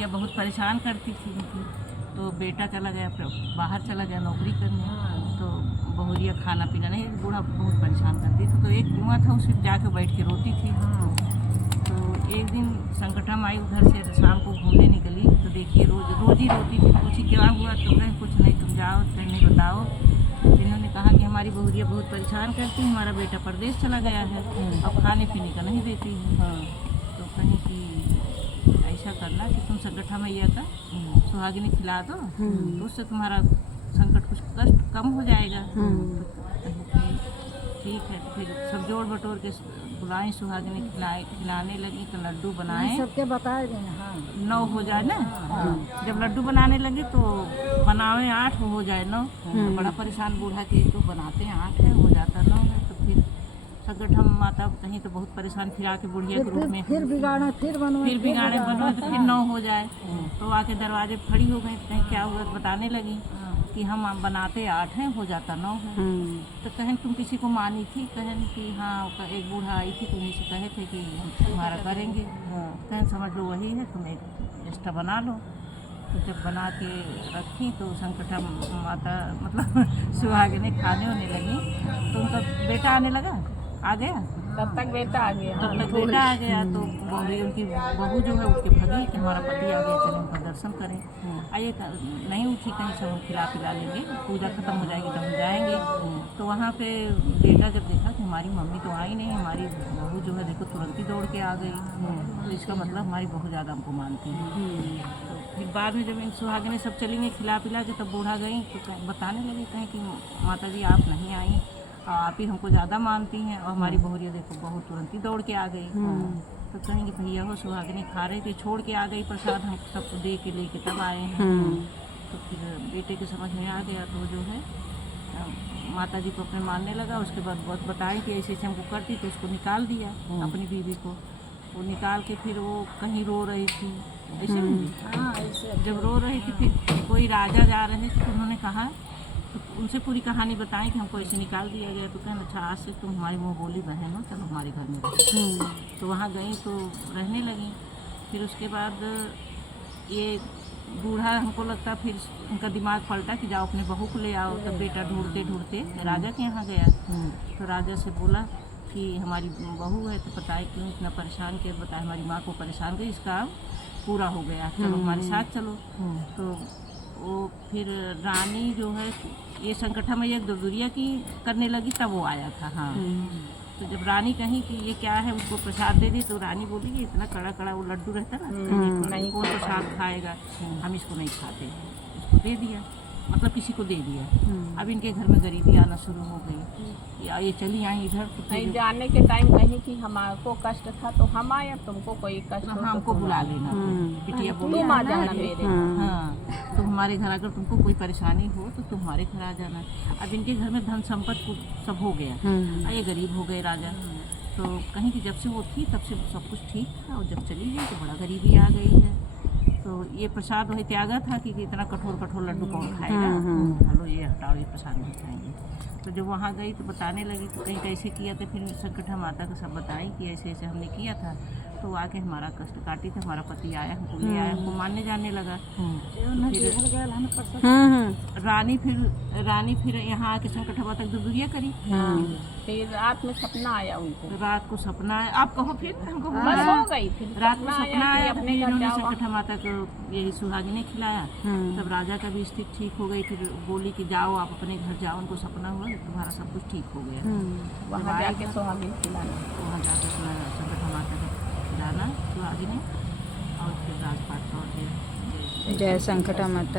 या बहुत परेशान करती थी उनकी। तो बेटा चला गया, बाहर चला गया नौकरी करने, तो बहुरिया खाना पीना नहीं, बूढ़ा बहुत परेशान करती थी। तो एक कुआं था, उसी जाके बैठ के रोती थी। तो एक दिन संकटम आई उधर से, शाम को घूमने निकली तो देखिए रोज ही रोती थी। पूछी क्या हुआ? तो कहीं कुछ नहीं, तुम जाओ कहने बताओ। इन्होंने कहा कि हमारी बहुरिया बहुत परेशान करती है, हमारा बेटा परदेश चला गया है, अब खाने पीने का नहीं देती है। तो कहीं कि ऐसा करना कि तुम संकटा मैया का सुहागिनी खिला दो, तो उससे तुम्हारा संकट कुछ कष्ट कम हो जाएगा। तो ठीक है। तो फिर सब जोड़ बटोर के बुलाएं, सुहागिनी खिलाने लगी। तो लड्डू बनाए, सबके बताए गए। हाँ 9 हो जाए ना। जब लड्डू बनाने लगे तो बनावे 8 हो जाए 9। तो बड़ा परेशान बूढ़ा कि तो बनाते हैं 8 है, हो जाता 9 है। तो फिर संकटम माता कहीं तो बहुत परेशान, फिर आके बुढ़िया के रूप में फिर बिगाड़े, फिर बिगाड़े बनो तो फिर 9 हो जाए। तो आके दरवाजे खड़ी हो गई, कहीं क्या हुआ बताने लगी कि हम बनाते 8 हैं, हो जाता 9 है। तो कहन तुम किसी को मानी थी? कहन कि हाँ, एक बूढ़ा आई थी, तुम से कहे थे कि हम तुम्हारा करेंगे। कहन समझ लो वही है, तुम एक एक्स्ट्रा बना लो। तो जब बना के रखी तो संकटा माता मतलब सुहागिनी खाने होने लगी। तो उनका बेटा आने लगा, आ गया। तब तक बेटा आ गया। तो उनकी बहू जो है उठ के भगी कि हमारा पति आ गया, चले उनका दर्शन करें। आइए नहीं उठी, कहीं से हम खिला पिला लेंगे, पूजा खत्म हो जाएगी तब हम जाएंगे। तो वहाँ पे बेटा जब देखा कि हमारी मम्मी तो आई नहीं, हमारी बहू जो है देखो तुरंत ही दौड़ के आ गई, तो इसका मतलब हमारी बहुत ज़्यादा हमको मानती है। तो फिर बाद में जब इन सुहागिनें सब चली गई खिला पिला के, तब बूढ़ा गई तो बताने लगे कहीं कि माता जी आप नहीं आई, आप ही हमको ज़्यादा मानती हैं, और हमारी बहुरिया देखो बहुत तुरंत ही दौड़ के आ गई। तो कहेंगे भैया हो सुहागिनी खा रहे थे, छोड़ के आ गई प्रसाद, हम सबको दे के लेके तब आए हैं। तो फिर बेटे के समझ में आ गया, तो जो है माता जी को अपने मानने लगा। उसके बाद बहुत बताए कि ऐसे ऐसे हमको करती, तो उसको निकाल दिया अपनी बीवी को। वो निकाल के फिर वो कहीं रो रही थी ऐसे जब रो रही थी, फिर कोई राजा जा रहे थे तो उन्होंने कहा, तो उनसे पूरी कहानी बताई कि हमको ऐसे निकाल दिया गया। तो कहना अच्छा आज से तुम हमारी मुँह बोली बहन हो, चलो हमारे घर में रहो। तो वहाँ गई तो रहने लगी। फिर उसके बाद ये बूढ़ा हमको लगता फिर उनका दिमाग पलटा कि जाओ अपने बहू को ले आओ। तब बेटा ढूंढते ढूंढते राजा के यहाँ गया। तो राजा से बोला कि हमारी बहू है, तो बताए क्यों इतना परेशान किया, बताए हमारी माँ को परेशान कर, इसका पूरा हो गया, चलो हमारे साथ चलो। तो वो फिर रानी जो है ये संकटा मैया दुर्दुरिया की करने लगी, तब वो आया था। हाँ तो जब रानी कहीं कि ये क्या है, उसको प्रसाद दे दी, तो रानी बोली कि इतना कड़ा कड़ा वो लड्डू रहता ना, नहीं कौन प्रसाद खाएगा, हम इसको नहीं खाते, इसको दे दिया, मतलब किसी को दे दिया। अब इनके घर में गरीबी आना शुरू हो गई, या ये चली आई इधर। तो नहीं जाने के टाइम कहीं कि हमको कष्ट था तो हम आए, तुमको कोई कष्ट हो हमको बुला लेना, बिटिया बोली तुम आ जाना मेरे। हाँ तो हमारे घर अगर तुमको कोई परेशानी हो तो तुम हमारे घर आ जाना। अब इनके घर में धन संपत्ति सब हो गया, ये गरीब हो गए राजा। तो कहीं कि जब से वो थी तब से सब कुछ ठीक था, और जब चली गई तो बड़ा गरीबी आ गई है। तो ये प्रसाद वही त्यागा था कि इतना कठोर कठोर लड्डू कौन खाएगा, चलो ये हटाओ, ये प्रसाद नहीं खाएंगे। तो जब वहाँ गई तो बताने लगी तो कहीं कैसे किया था, फिर संकटा माता को सब बताई कि ऐसे ऐसे हमने किया था। तो आके हमारा कष्ट काटी था, हमारा पति आया, हमको ले आया, हमको मानने जाने लगा। रानी फिर यहाँ आके संकटा माता की दुर्दुरिया करी। फिर रात में सपना आया उनको, रात को सपना आया, आप कहो फिर हमको बस हो गई। फिर रात को सपना आया, अपने फिर घर इन्होंने जाओ। संकटा माता को यही सुहागिनी खिलाया। तब राजा का भी स्थिति ठीक हो गई। फिर बोली कि जाओ आप अपने घर जाओ, उनको सपना हुआ तुम्हारा सब कुछ ठीक हो गया। वहाँ जाके सुहागिनी खिलाना, वहाँ जाके संकटा माता का खिलाना सुहागिनी, और फिर राजपाट और जय संकटा माता।